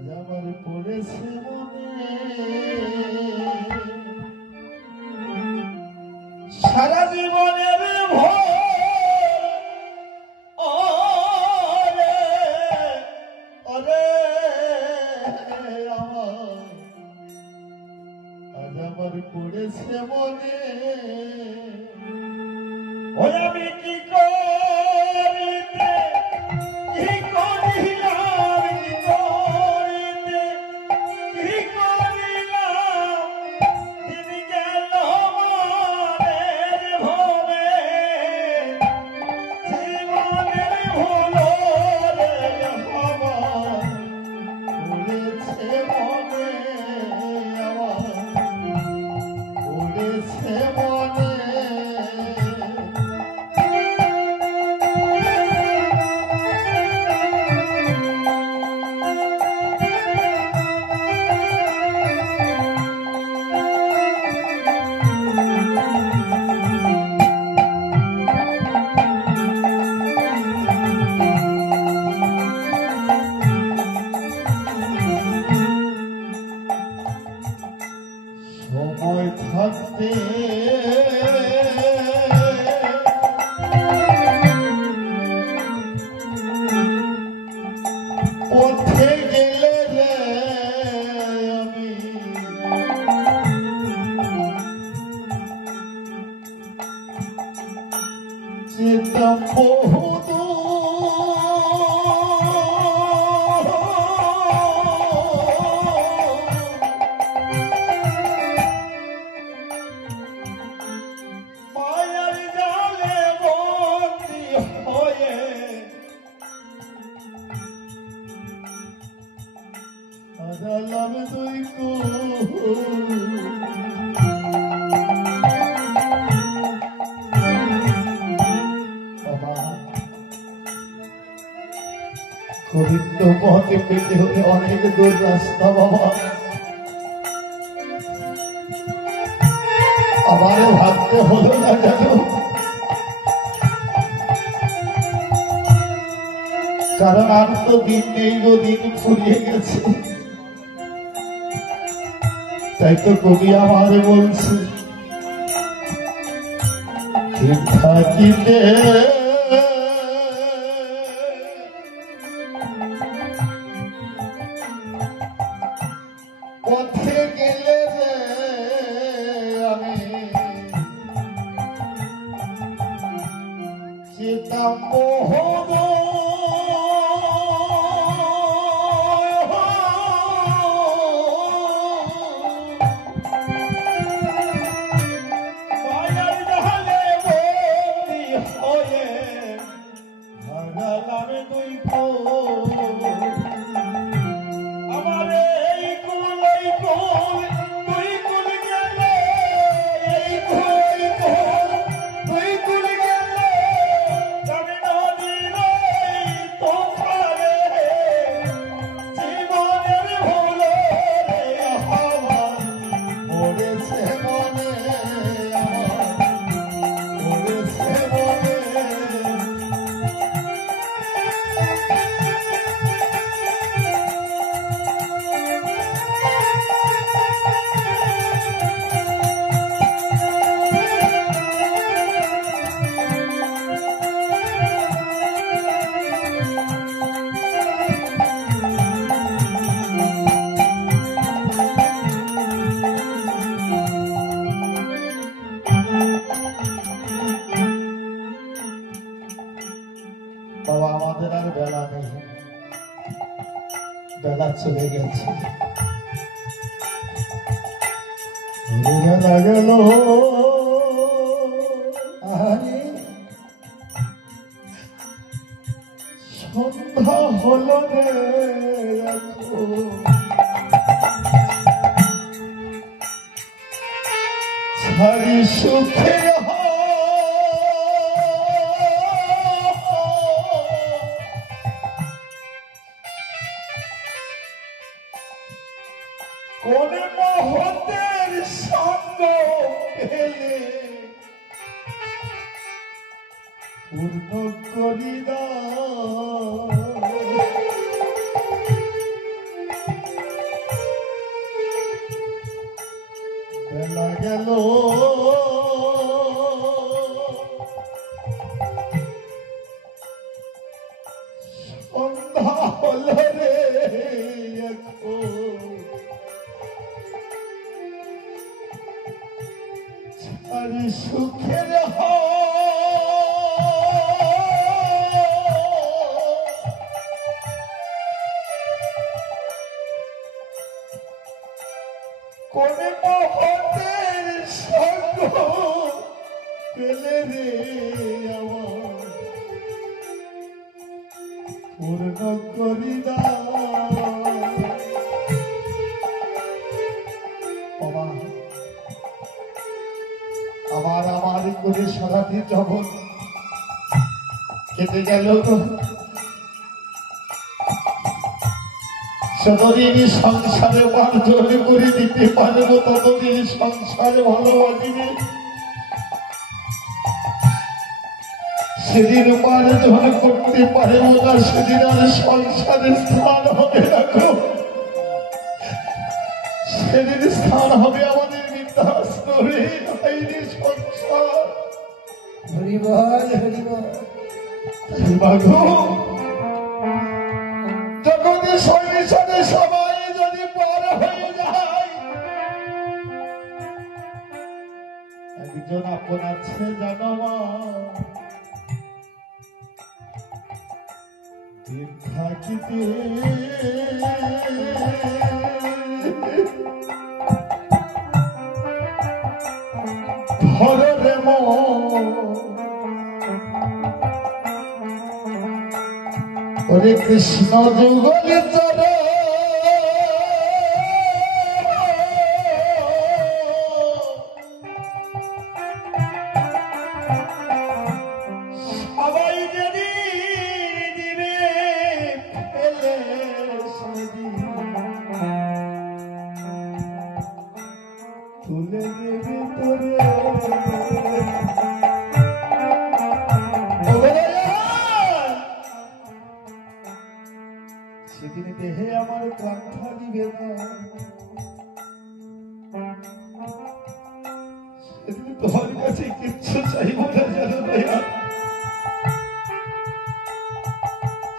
আজ আমার পড়েছে মনে সারা জীবনের ভোর ওরে ওরে আজ আমার পড়েছে মনে ওই আমি কি করিতে কি করিলাম কি করিতে কি করিলাম দিন গেল মনের ভবে জীবনের ভুলো রে আমার পড়েছে মনে আমার পড়েছে মনে সময় থাকতে পথে গেলে রে আমি যেতাম বহুদূর মায়ার জালে বন্দী হয়ে হারালাম দুই গোবিন্দ পথে পেতে হলে অনেক দূর রাস্তা বাবা আমারও ভাবতে হলো না জানো কারণ আর তো দিন নেই গো দিন ফুরিয়ে গেছে তাই তো কবি আমার বলছে থাকিতে পথে গেলে রে আমি যেতাম বহুদূর মায়ার জালে বন্দী হয়ে হারালাম দুই আমার এই কুল দুই কুল গেল এই কুল দুই কুল গেল আমি নদীর তোফারে জীবনের ভুলো রে আমার পড়েছে মনে আমার পড়েছে মনে বাবা আমাদের আর বেলা নেই বেলা চলে গেছে বেলা গেল আরে সন্ধ্যা হলো রে ছাড়ি সুখে কোন মহতের সঙ্গ পেলে পূর্ণ করি দাও সুখের কোন মহতের সঙ্গ পেলে রে আমার পূর্ণ করি না আমার আমার করে সারাটি জগৎ কেটে গেল যতদিন সংসারে মার্জন করে দিতে পারবো ততদিন সংসারে ভালোবাসিবে সেদিন উপার্জন করতে পারবো না সেদিন আর সংসারে স্থান হবে না সেদিন স্থান হবে আমাদের বৃদ্ধাশ্রমে সংসার হরিবল হরিবল জগতের সংসারে সবাই যদি পার হয়ে যায় একজন আপন আছে জানো মা দিন থাকিতে ধরে হরে কৃষ্ণ যুগলে চর সবাই যদি দিবে ফেলে তুলে দেবে তোরে সেদিন দেহে আমার প্রাণ থাকিবে না সেদিন তোমার কাছে কিচ্ছু চাইব না জানো ভাইয়া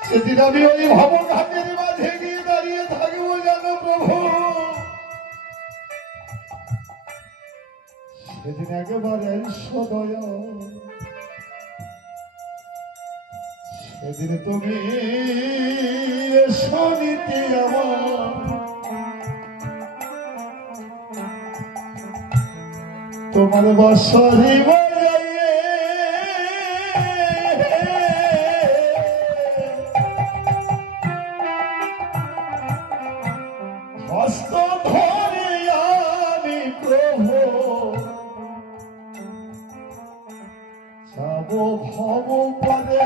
সেদিন আমি ওই ভবঘাটের মাঝে গিয়ে দাঁড়িয়ে থাকবো জানো প্রভু সেদিন একেবারে সদয় সেদিন তুমি শনিতে আমার তোমার বসরি বাজাইয়ে হস্ত ধরে আমি প্রভু যাব ভব পদে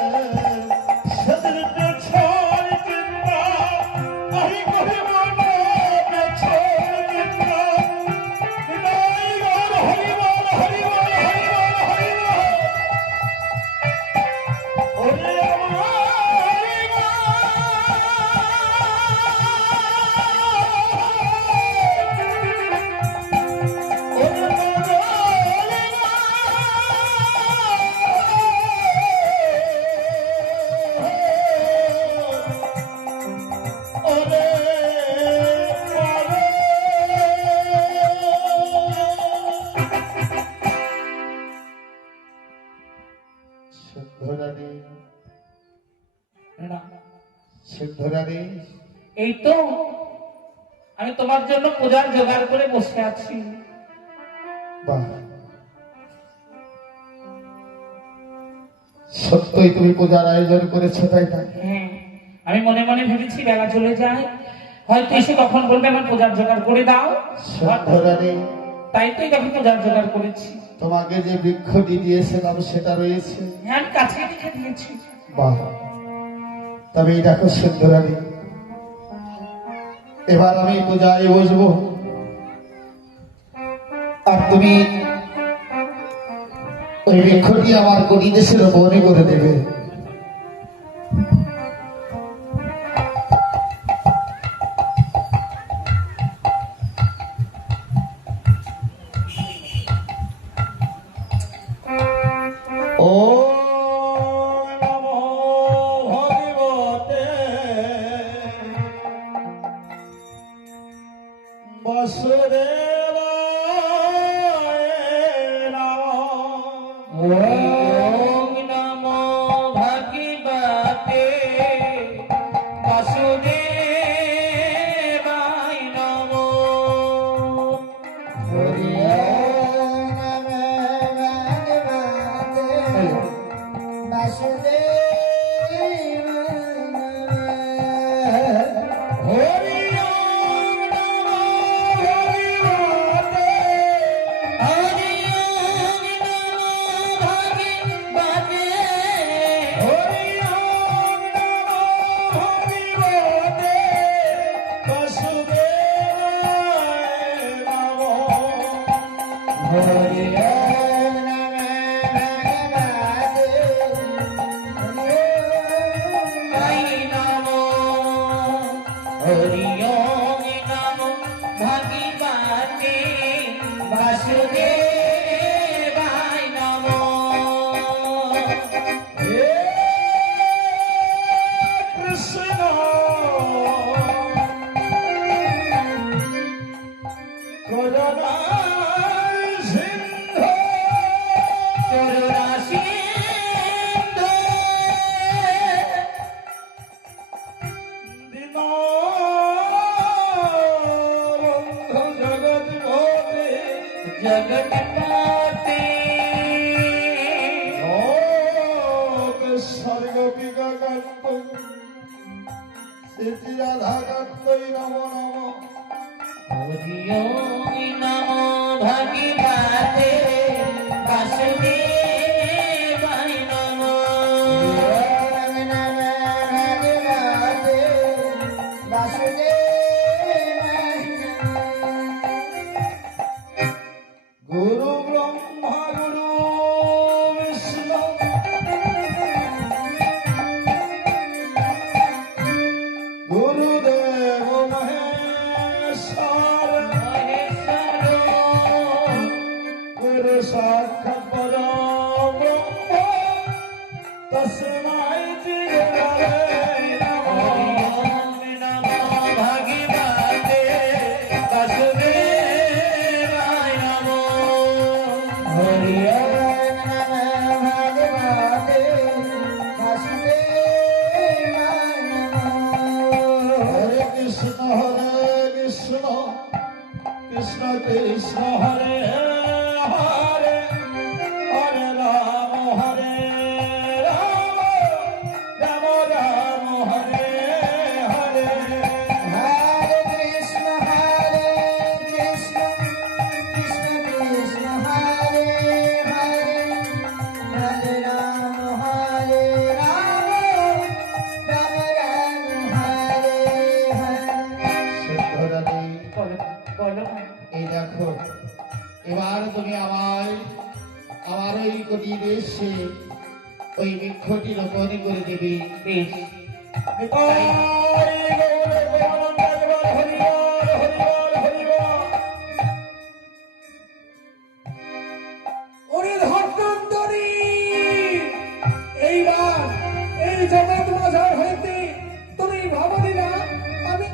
সেদিন পেছন চিন্তা আহি করে মনে পেছন চিন্তা হৃদয় গর হরিবল হরিবল হরিবল হরিবল ওরে আমার এই তো আমি তোমার জন্য পূজার জোগাড় করে বসে আছি সত্যই তুমি পূজার আয়োজন করেছো তাই না হ্যাঁ আমি মনে মনে ভেবেছি বেলা চলে যায় হয়তো এসে কখন বলবে আমার পূজার জোগাড় করে দাও তাই তো তখন পূজার জোগাড় করেছি তোমাকে যে বৃক্ষটি দিয়েছিলাম সেটা রয়েছে হ্যাঁ আমি কাছে রেখে দিয়েছি বাহ তবে এই দেখো সিদ্ধরানী এবার আমি পূজায় বসবো আর তুমি ওই বৃক্ষটি আমার কড়ি দেশের মনে করে দেবে ও নমো ভগবতে বাসুদেবায় নমঃ ওম নমো ভগবতে বাসুদেবায় নমো। হরি ওম নমঃ ভগবতে বাসুদেবায় নমঃ। হরি ওম নমো ভগবতে হরি ওম নমো ভগবতে হরি ওম নমো ভগবতে বাসুদেবায় নমো। হরি ওম নমঃ ভগবতে হরি ওম নমো ভগবতে বাসুদেবায় নমো। হে কৃষ্ণ করুণা সিন্ধু করুণা সিন্ধু দীনবন্ধু জগৎপতে জগৎপতে লোক স্বর্গ বিগকান্ত শ্রী রাধাকান্তই নম নম। হরি ওম নমো ভগবতে বাসুদেবায় নমো। ওম নমঃ ভগবতে বাসুদেবায় নমঃ। গুরু ব্রহ্মা গুরু বিষ্ণু গুরুদেব মহেশ্বর গুরু সাক্ষাৎ পরম ব্রহ্ম তস্मै শ্রী গুরবে নমঃ। ওম নমো ভগবতে বাসুদেবায় নমো। হরি ওম নমঃ ভগবতে বাসুদেবায় নমঃ। হরে কৃষ্ণ কৃষ্ণ কৃষ্ণ হরে হরে হরে রাম রাম রাম হরে হরে। হরে কৃষ্ণ কৃষ্ণ কৃষ্ণ হরে হরে হরে রাম রাম রাম হরে হরে। সিদ্ধরানী, বলো বলো এই দেখো এবার তুমি আমার ওই কোটি দেশে ওই বৃক্ষটি রোপণ করে দেবে। বেশ ওরে ধর্মান্তরী, এইবার এই জগৎ মাঝার হইতে তুমি ভাবনি না আমি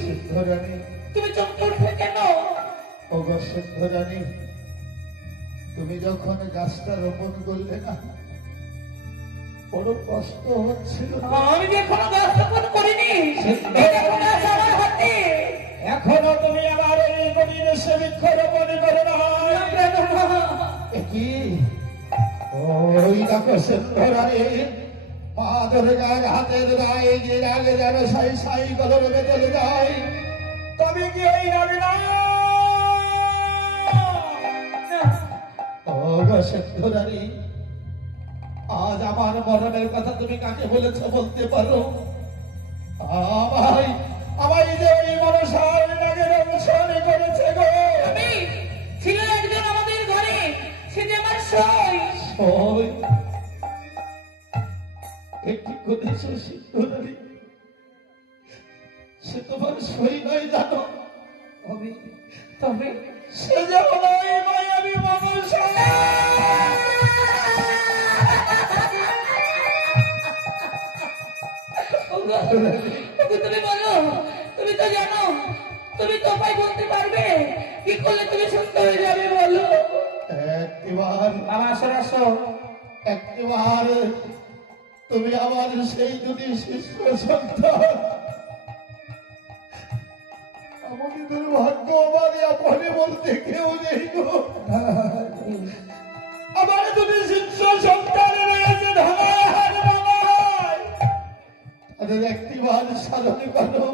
সিদ্ধরানী, তুমি চমকে উঠবে কেন? ওগো সিদ্ধরানী, তুমি যখন গাছটা রোপণ করলে না বড় কষ্ট হচ্ছিল। আমি যে এখনো গাছ রোপণ করিনি, এই দেখো গাছ আমার হাতে। এখনো তুমি আমার এই গভীর দেশে বৃক্ষ রোপণ করে না। কি ওই দেখো সিদ্ধরানী, পা ধরে গায়ে হাতের গায়ে যে রাগে যাবে সাই সাই কলর বেদলে যায়। তবে কি এই রাগে না ওগো সিদ্ধরানী, আজ আমার মরণের কথা তুমি কাকে বলেছ বলতে পারো? আমায় আমায় যে ওই মনসার রাগের অনুসরণ করেছে গো। আমি ছিল একজন আমাদের ঘরে, সে যে আমার সই। ওই একটি করেছে সিদ্ধরানী, সে তোমার সই নয় জানো। তবে সে যেমন ওই মায়াবী মনসা। ওগো, তুমি বলো, তুমি তো জানো, তুমি তো উপায় বলতে পারবে, কি করলে তুমি সুস্থ হয়ে যাবে বলো। একটিবার বাবা আসো আসো। একটিবার তুমি আমার সেই দুটি শিষ্য সন্তান আমাকে দুর্ভাগ্যবান আপনি বলতে কেউ নেই গো। আমার দুটি শিষ্য সন্তান রয়েছে ধনায় আর বাবায়, তাদের একটিবার সাধন করো।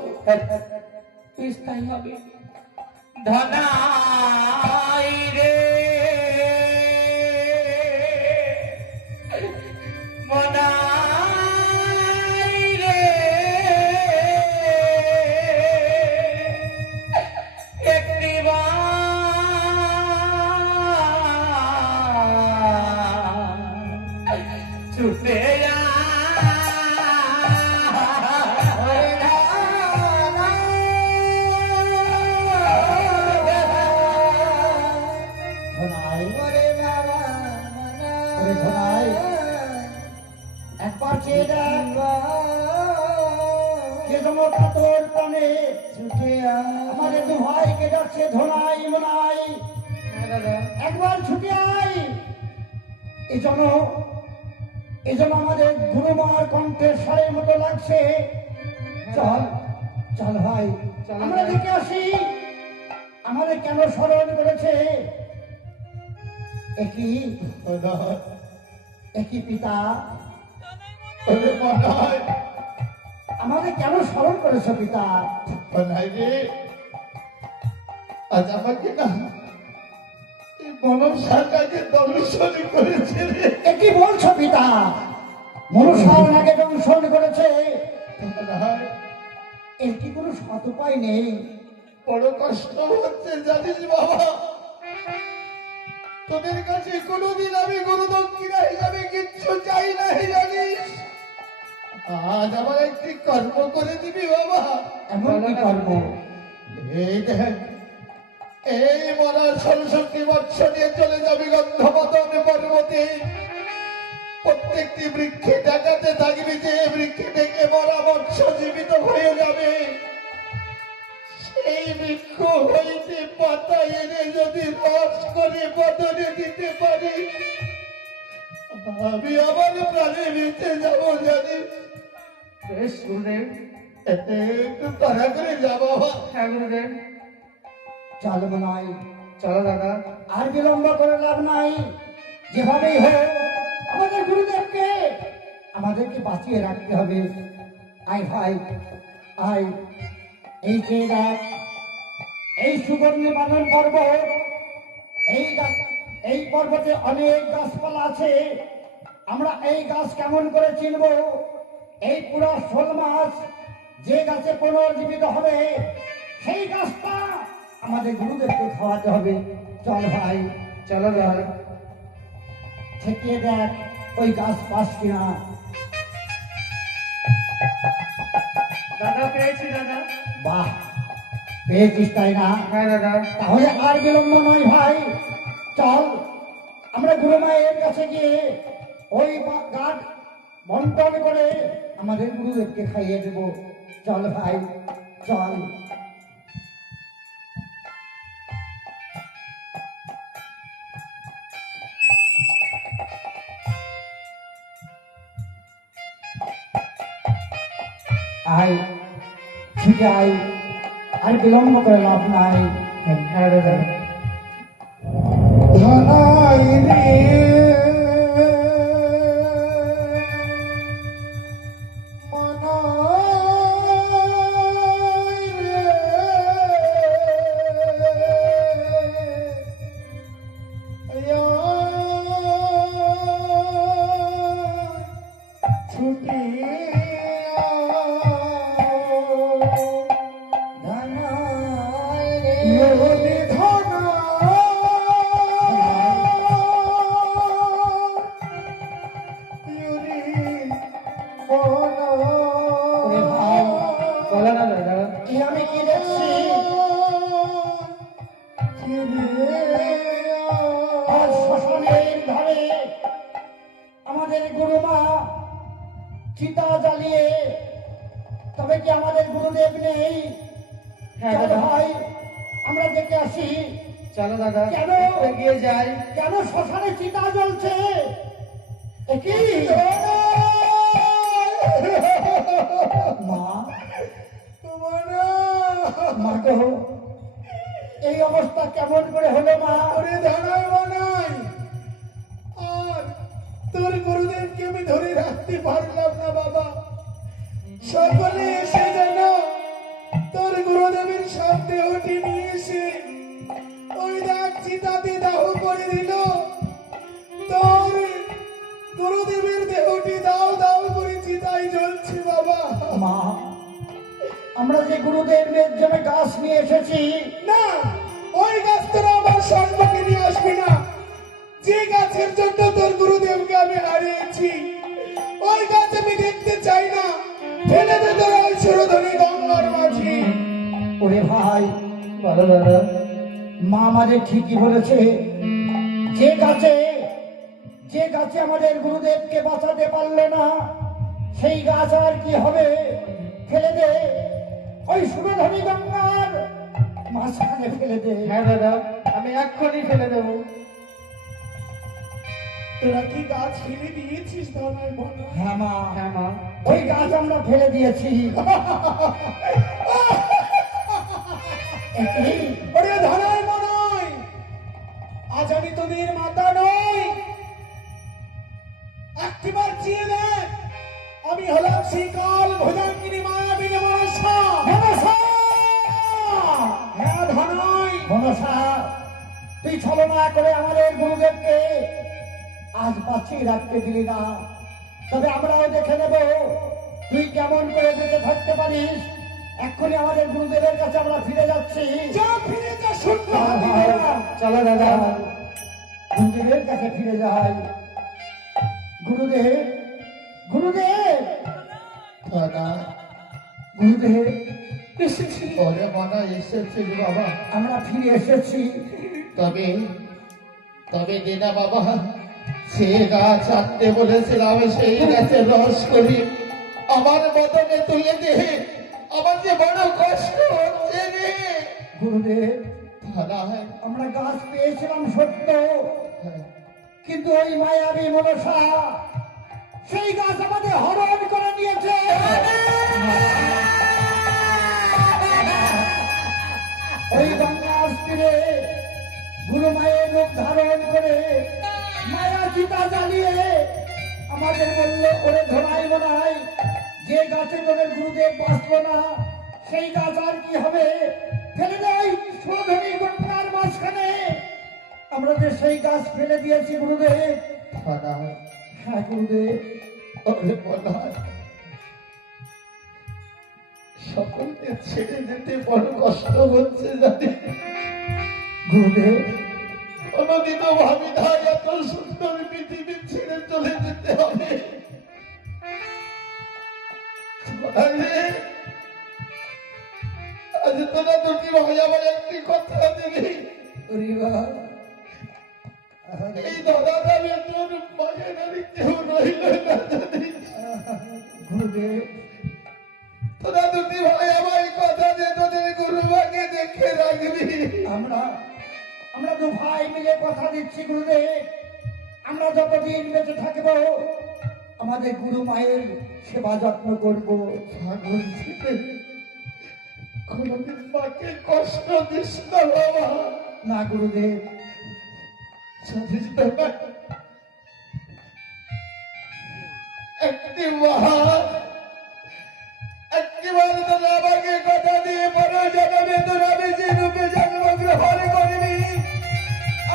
বেশ তাই হবে। ধনাই রে মনাই রে একটি ছুটে একবার চেয়ে দেখ কে তোমার কাতর প্রাণে আমাদের দু ভাইকে যাচ্ছে ধনাই মনাই, একবার ছুটে আয়। এজন্য আমাদের গুরুমার কণ্ঠের স্বরের মতো লাগছে। চল চল ভাই, আমরা দেখে আসি আমাদের কেন স্মরণ করেছে। একই পিতা, আমাদের কেন স্মরণ করেছ পিতা? আজ আমাকে না এই মনসাটাকে দর্শন করেছে রে। একই বলছো পিতা? মনুষ্যার আগে দংশন করেছে, এর কি কোনো সৎ উপায় নেই? বড় কষ্ট হচ্ছে জানিস বাবা, তোদের কাছে কোনোদিন আমি গুরু দক্ষিণা হিসাবে কিচ্ছু চাই নাই জানিস। আজ আমার একটি কর্ম করে দিবি বাবা। এমন কি কর্ম? এই দেখ, এই মরার ৬৬ বৎসর নিয়ে চলে যাবি গন্ধপতন পর্বতে। প্রত্যেকটি বৃক্ষে দেখাতে থাকবি যে বৃক্ষে ডেকে মরা মৎস্য জীবিত হয়ে যাবে। সেই বৃক্ষ হইতে পাতা এনে যদি রস করে বদলে দিতে পারি, আমি আমার প্রাণে বেঁচে যাবো জানি। বেশ গুরুদেব, একটু তাড়া করে যা বাবা। হ্যাঁ গুরুদেব, চল মনাই, চলো দাদা। আর বিলম্ব করে লাভ নাই। যেভাবেই হোক আমাদের গুরুদেবকে আমাদেরকে বাঁচিয়ে রাখতে হবে। আয় ভাই আয়, এই যে দেখ, এই সুবর্ণে বাঁধন পর্বত, এই পর্বতে অনেক গাছপালা আছে। আমরা এই গাছ কেমন করে চিনব? এই পুরো ১৬ মাস যে গাছে পুনর্জীবিত হবে সেই গাছটা আমাদের গুরুদেবকে খাওয়াতে হবে। চল ভাই, চলো দাদা। ঠেকিয়ে দেখ ওই গাছ পাস কিনা। দাদা পেয়েছি দাদা। বাহ, পেয়েছিস তাই না? হ্যাঁ দাদা। তাহলে আর বিলম্ব নয় ভাই, চল আমরা গুরুমায়ের কাছে গিয়ে ওই গাছ বন্টন করে আমাদের গুরুদেবকে খাইয়ে দেব। চল ভাই চল। আয়, ছুটে আয়, আর বিলম্ব করে লাভ নাই। হ্যাঁ দাদা। ধনাই রে মনাই রে, ছুটি ধনাই রে বলো না দাদা। কি আমি কি দেখছি? আজ শ্মশানের ধারে আমাদের গুরুমা চিতা জ্বালিয়ে তবে কি আমাদের গুরুদেব নেই? হ্যাঁ চলো দাদা। ভাই আমরা দেখে আসি। চলো দাদা, কেন? এগিয়ে যাই। কেন শ্মশানে চিতা জ্বলছে? এ কি মা? মা গো, এই অবস্থা কেমন করে হলো মা? ওরে দাঁড়ায় বানাই, আর তোর গুরুদেবকে আমি ধরে রাখতে পারলাম না বাবা। সকলে এসে যেন তোর গুরুদেবের সব দেহটি নিয়ে এসে ওই দেখ চিতাতে দাহ করে দিল। তোর গুরুদেবের দেহটি দাও দাও করে চিতায় জ্বলছে বাবা। মা, আমরা যে গুরুদেবের জন্য গাছ নিয়ে এসেছি, না, ওই গাছ তোরা আমার সম্মুখে নিয়ে আসবি না। যে গাছের জন্য তোর গুরুদেবকে আমি হারিয়েছি, ওই গাছ আমি দেখতে চাই না। ফেলে দে তোরা ওই সুরধনী গঙ্গার মাঝে। ওরে ভাই, বলো দাদা। মা আমাদের ঠিকই বলেছে। যে গাছে আমাদের গুরুদেবকে বাঁচাতে পারলো না, সেই গাছ আর কি হবে? ফেলে দে, ওই সুরধনী গঙ্গার মাঝখানে ফেলে দে। হ্যাঁ দাদা, আমি এক্ষুনি ফেলে দেবো। তোরা কি গাছ ফেলে দিয়েছিস ধনায় বল? হ্যাঁ মা, হ্যাঁ মা। ওই গাছ আমরা ফেলে দিয়েছি। এ কি? ওরে ধনায় মনয়, আজ আমি তোদের মাতা নই। একটিবার চেয়ে দেখ, আমি হলাম সেই কাল ভোজাঙ্গিনী মায়াবিনী মনসা। মনসা! হ্যাঁ ধনায়, মনসা, তুই ছলনা করে আমাদের গুরুদেবকে আজ বাঁচিয়ে রাখতে দিলি না। তবে আমরাও দেখে নেব তুই কেমন করে বেঁচে থাকতে পারিস। এক্ষুনি আমাদের গুরুদেবের কাছে আমরা ফিরে যাচ্ছি। যা ফিরে যা শুনতে হবে না। চলো দাদা। গুরুদেবের কাছে ফিরে যাই। গুরুদেব, গুরুদেব, দাদা, গুরুদেব, ওরে মানা এসেছিস বাবা। আমরা ফিরে এসেছি। তবে তবে দেনা বাবা, সে গাছ আনতে বলেছিলাম, সেই গাছের রস করি আমার বদনে তুলে দে। আমার যে বড় কষ্ট হচ্ছে রে। গুরুদেব, দাদা, আমরা গাছ পেয়েছিলাম সত্য, কিন্তু ওই মায়াবী মনসা সেই গাছ আমাদের হরণ করে নিয়েছে। ওই গঙ্গার তীরে গুরু মায়ের রূপ ধারণ করে মায়া চিতা জ্বালিয়ে আমাদের বললো, ওরে ধরাই মনাই, যে গাছে তোদের গুরুদেব বাঁচলো না, সেই গাছ আর কি হবে? ফেলে দেয় সুরধনী গঙ্গার মাঝখানে। আমরা যে সেই গাছ ফেলে দিয়েছি গুরুদেব। দাদা, হ্যাঁ গুরুদেব। ওরে বলা, সকলকে ছেড়ে যেতে বড় কষ্ট হচ্ছে জানি। গুরুদেব, কোনদিনও ভাবি না এত সুন্দর পৃথিবী ছেড়ে চলে যেতে হবে। আরে, আজ তোরা দুটি ভাই আমার একটি কথা দিবি। রিবা, এই দাদা তোর মায়ের আর কেউ রইল না জানিস। গুরুদেব, তোরা দুটি ভাই আমার কথা দিয়ে তোদের গুরুমাকে দেখে রাখবি। আমরা দু ভাই মিলে কথা দিচ্ছি গুরুদেব, আমরা যতদিন বেঁচে থাকবো আমাদের গুরু মায়ের সেবা যত্ন করবো। পাগল ছেলে, কোনদিন মাকে কষ্ট দিস না বাবা। না গুরুদেব, জানিস বাবা, একটিবার তোরা আমাকে কথা দিয়ে বড় জন্মে তোরা বেশি রূপে জন্মগ্রহণ করবি।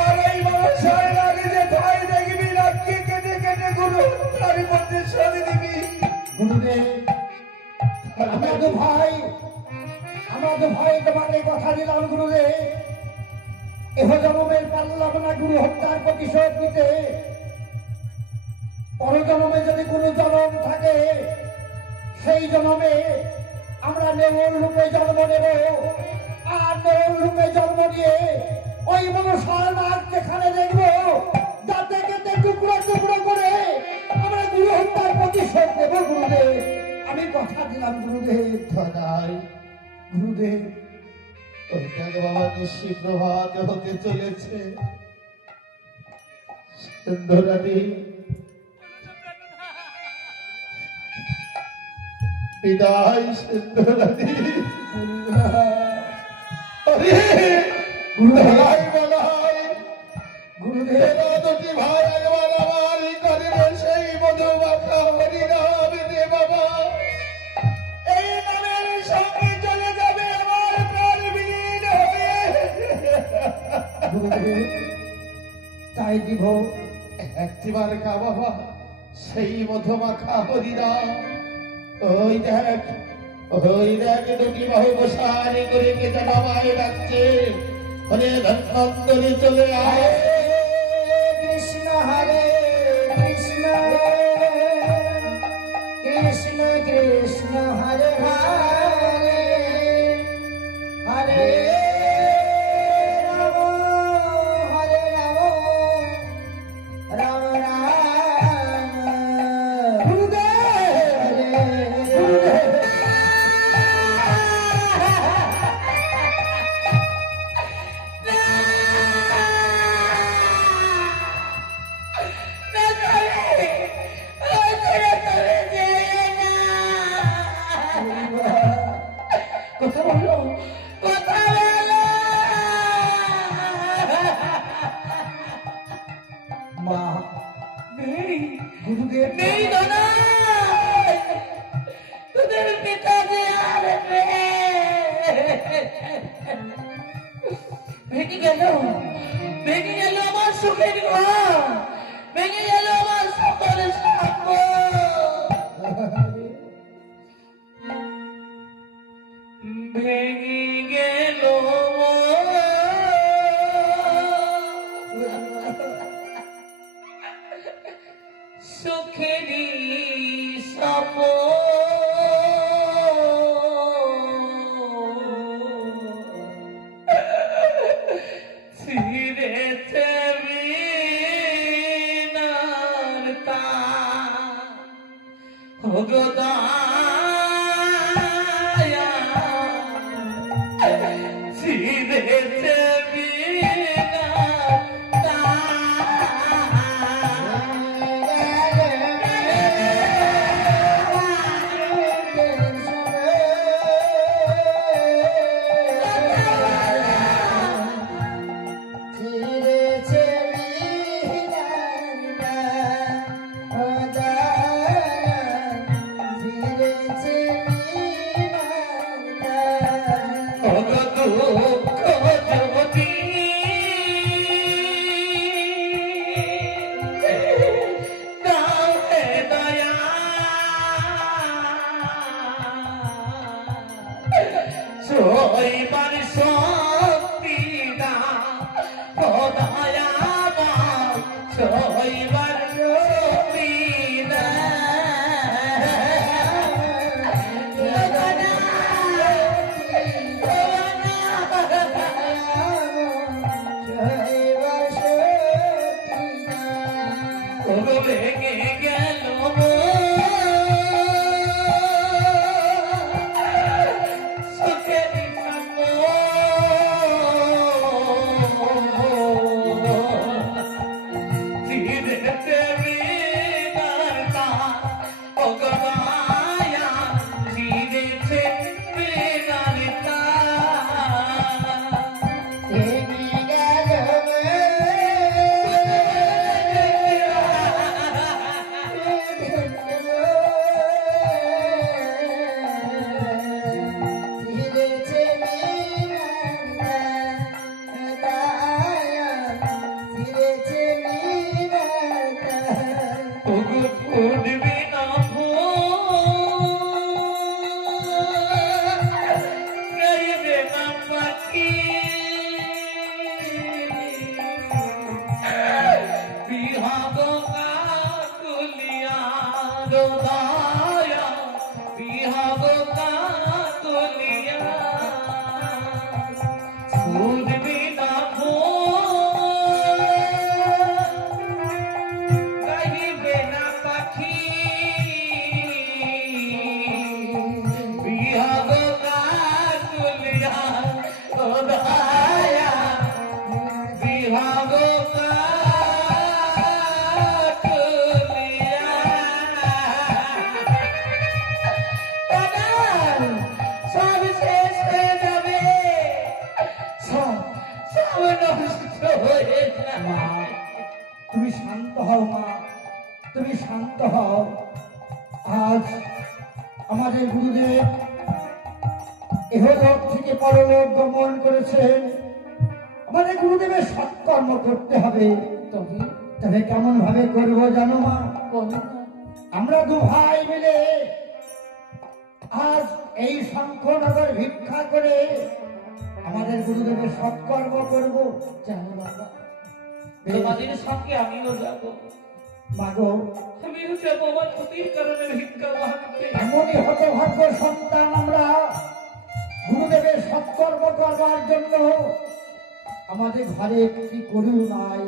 আর এই মানুষের আগে যে ভাই দেখবি রাখি কেটে কেটে গুরু তার মধ্যে সরে দিবি। গুরুদেব, আমরা দু ভাই তোমাকে কথা দিলাম গুরুদেব, এহ জন্মের পারলাম না গুরু হত্যার প্রতিশোধ নিতে। পরজন্মে যদি কোনো জন্ম থাকে, সেই জন্মে আমরা নেউল রূপে জন্ম নেব। আর নেউল রূপে জন্ম নিয়ে ওই মনসার নাক যেখানে দেখবো, যাতে কেটে টুকরো টুকরো করে আমরা গুরু হত্যার প্রতিশোধ নেব গুরুদেব। আমি কথা দিলাম গুরুদেব। নিশি প্রভাত হতে চলেছে। সুন্দরানী বিদায়, সুন্দরানী। আরে ভাই বলাই, গুরুদেব দুটি ভাই একবার আমার করিবে সেই মধুমাখা হরিনাম দে বাবা। এই নামের সঙ্গে চলে যাবে আমার প্রাণ বিলীন হয়ে। গুরুদেব তাই দিব। একটিবার কা বাবা সেই মধুমাখা হরিনাম। ওই দেখ, ওই দেখ দুটি বাহু গোসারি করে কে যেন আমায় ডাকছে। হরে ধন্বন্তরে চলে আয়। কৃষ্ণ হরে কৃষ্ণ কৃষ্ণ কৃষ্ণ হরে হরে হরে রাম হরে রাম রাম রাম গুরুদেব গুরুদেব কথা বলো, কথা বলো। মা নেই, গুরুদেব নেই দাদা, তোদের পিতা যে আর ভেঙে গেল, ভেঙে গেল আমার সুখের ঘর, ভেঙে গেল আমার সকল সম্পদ। ভেঙে গেল সুখেরই সপ ছিঁড়েছে বিনার তার ভগদয়া ছিঁড়েছে বিনার সইবার শক্তি দা ও দয়াবান, সইবার শক্তি দা। ভেঙে গেল সুখেরই ছিঁড়েছে বিনার তার ভগদয়া ছিঁড়েছে বিনার উঠবি না গাইবে না পাখি বিহাগ কাকুলিয়া দয়া বিহাগ কাকুলিয়া উঠবি না গাইবে না পাখি বিহাগ কাকুলিয়া দয়া মা তুমি শান্ত হও মা, তুমি শান্ত হও। আজ আমাদের গুরুদেব ইহলোক থেকে পরলোক গমন করেছেন। আমাদের গুরুদেবের সৎকর্ম করতে হবে। তবে তবে কেমন ভাবে করবো জানো মা? বলো না। আমরা দু ভাই মিলে আজ এই শঙ্খনগর ভিক্ষা করে আমাদের গুরুদেবের সৎকর্ম করব। জানো বাবা, তোমাদের সঙ্গে আমিও যাবো। মাগো আমিও যাবো আমার ক্ষতির কারণে ভিক্ষা মাগতে। এমনই হতভাগ্য সন্তান আমরা, গুরুদেবের সৎকর্ম করবার জন্য আমাদের ঘরে একটি গরু নাই।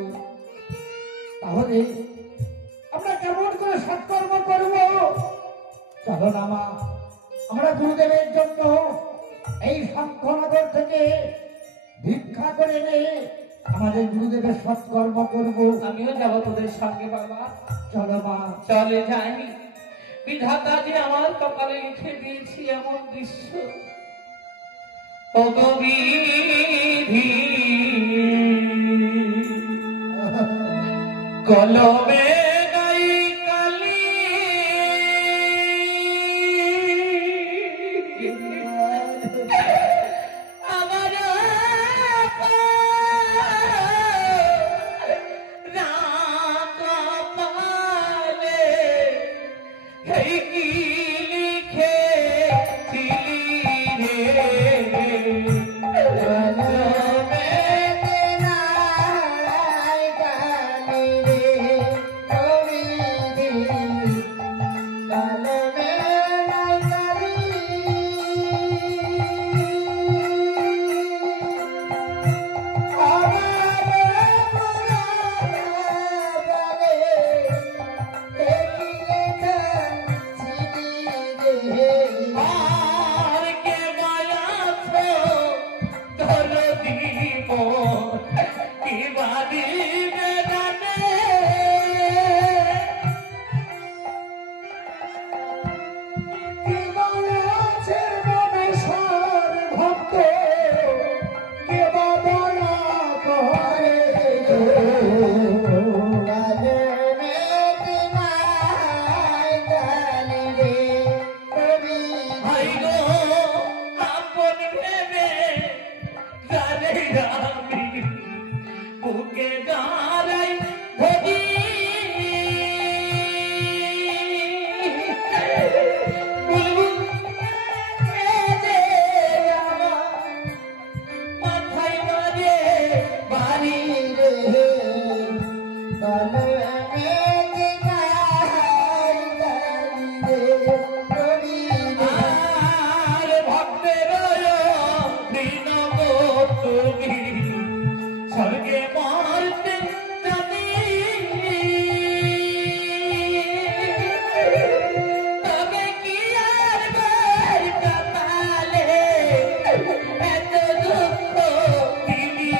তাহলে আমরা কেমন করে সৎকর্ম করব? চলো না মা, আমরা গুরুদেবের জন্য এই শঙ্খনগর থেকে ভিক্ষা করে নে আমাদের গুরুদেবের সৎকর্ম করব। আমিও যাবো তোদের সঙ্গে বাবা। চলো মা। চলে যাই। বিধাতা যে আমার কপালে লিখে দিয়েছি এমন দৃশ্য। ও গো বিধি কলমে নাই কালি, আমার কপালে এই কি লিখেছিলি রে? আর কে মায়াছো দরদি মোর, কি বাদিবে জানে। কি বলেছে মনসার ভক্ত, কে বা দয়া করে। ভাই গো আপন ভেবে জানে আমি বুকে দাঁড়াই ধরি। বুলবুল যে আমার মাথায় মারে বাড়ি রে। আর ভক্তের দিন গো তুমি স্বর্গে মারতে জানি। তবে কি আর বার কপালে এত দুঃখ দিলি।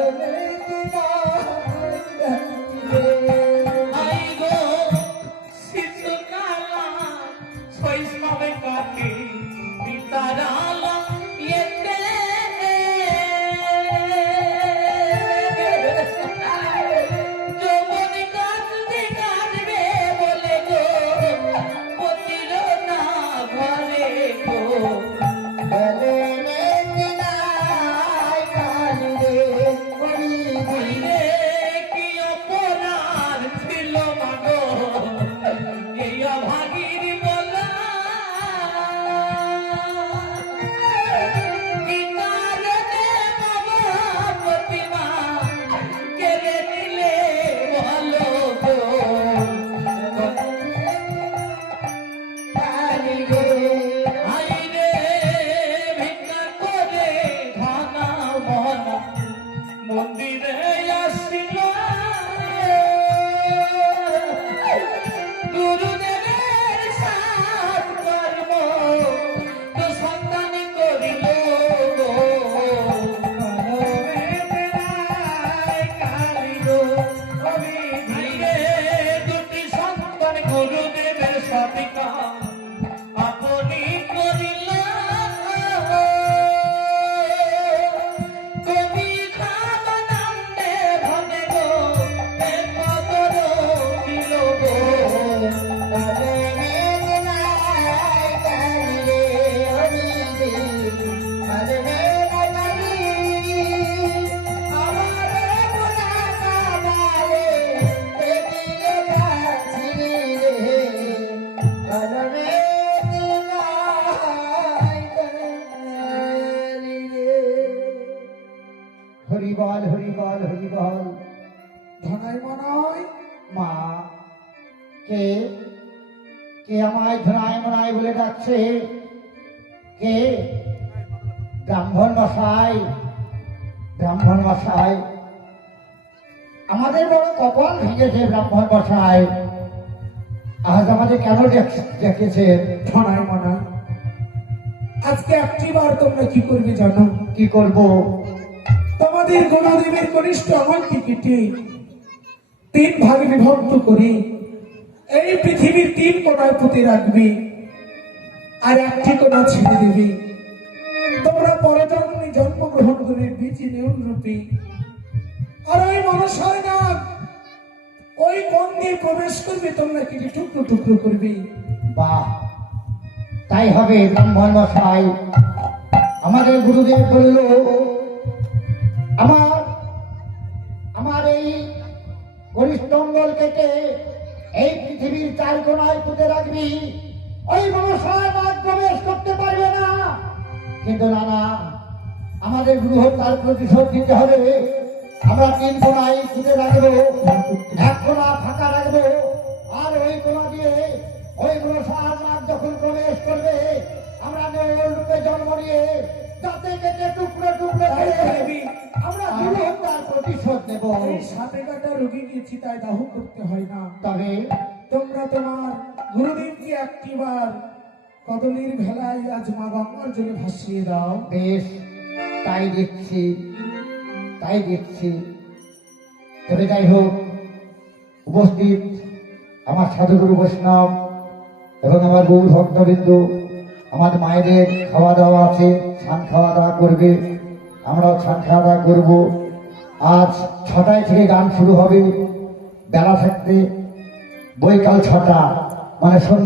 যেতে পারে গো আই গো শিশুকালা শৈশবে কাটে পিতারালা এতে যৌবন কাটবে কাটবে বলে গো পতির না ঘরে গো রে কি অপরাধ ছিল মাগো এই অভাগীর বলা কি কারণে বাবা প্রতিমা কেড়ে নিলে ভালো গো আইরে ভিক্ষা করে খানা বনা মন্দিরে আসিল গুরুদেবের সাত কর্ম তো সন্তান করিল গো আইরে দুটি সন্তান গুরুদেবের সাথে আপনি করিল কবি খাবানান্দে ভনে গো এ কদর ছিল গো হরিবল হরিবল হরিবল। ধনাই মনাই মা, কে কে আমায় ধনায় মনায় বলে ডাকছে? কে? ব্রাহ্মণ মশাই, ব্রাহ্মণ মশাই, আমাদের বড় কপাল ভেঙেছে ব্রাহ্মণ মশাই। আজ আমাদের কেন ডেকেছেন? ধনাই মনাই আজকে একটিবার তোমরা কি করবে জানো? কি করব? তোমাদের গুণদেবের কনিষ্ঠ আঙুলটি কেটে 3 ভাগে বিভক্ত করে এই পৃথিবীর 3 কোণায় পুঁতে রাখবে, আর একটি কোণা ছেড়ে দেবে। তোমরা পরজন্মে জন্মগ্রহণ করে বেঁচে নেউল রূপে, আর ওই মনসার নাগ ওই কোণ দিয়ে প্রবেশ করবে, তোমরা কেটে টুকরো টুকরো করবে। বাহ, তাই হবে ব্রাহ্মণ মশাই। আমাদের গুরুদেব বলল আমার এই গরিষ্ঠ অঙ্গল কেটে এই পৃথিবীর 4 কোণায় পুঁতে রাখবি, ওই মনসার নাগ প্রবেশ করতে পারবে না। কিন্তু না না, আমাদের গুরু তার প্রতিশোধ দিতে হবে। আমরা 3 কোণায় পুঁতে রাখবো, 1 কোণা ফাঁকা রাখবো, আর ওই কোণা দিয়ে ওই মনসার নাগ যখন প্রবেশ করবে, আমরা নেউল রূপে জন্ম নিয়ে যাতে কেটে টুকরো টুকরো করে আমরা গুরু তার প্রতিশোধ নেব। এই সাপে কাটা রোগীকে চিতায় দাহ করতে হয় না। তবে তোমরা তোমার গুরুদেবকে একটিবার কদলীর ভেলায় আজ মা গঙ্গার জলে ভাসিয়ে দাও। বেশ, তাই দেখছি, তাই দেখছি। তবে যাই হোক, উপস্থিত আমার সাধুগুরু বৈষ্ণব এবং আমার গৌর ভক্তবিন্দু, আমার মায়েদের খাওয়া দাওয়া আছে, ছান খাওয়া দাওয়া করবে, আমরাও ছান খাওয়া দাওয়া করবো। আজ 6টায় থেকে গান শুরু হবে, বেলা থাকতে বৈকাল 6টা, মানে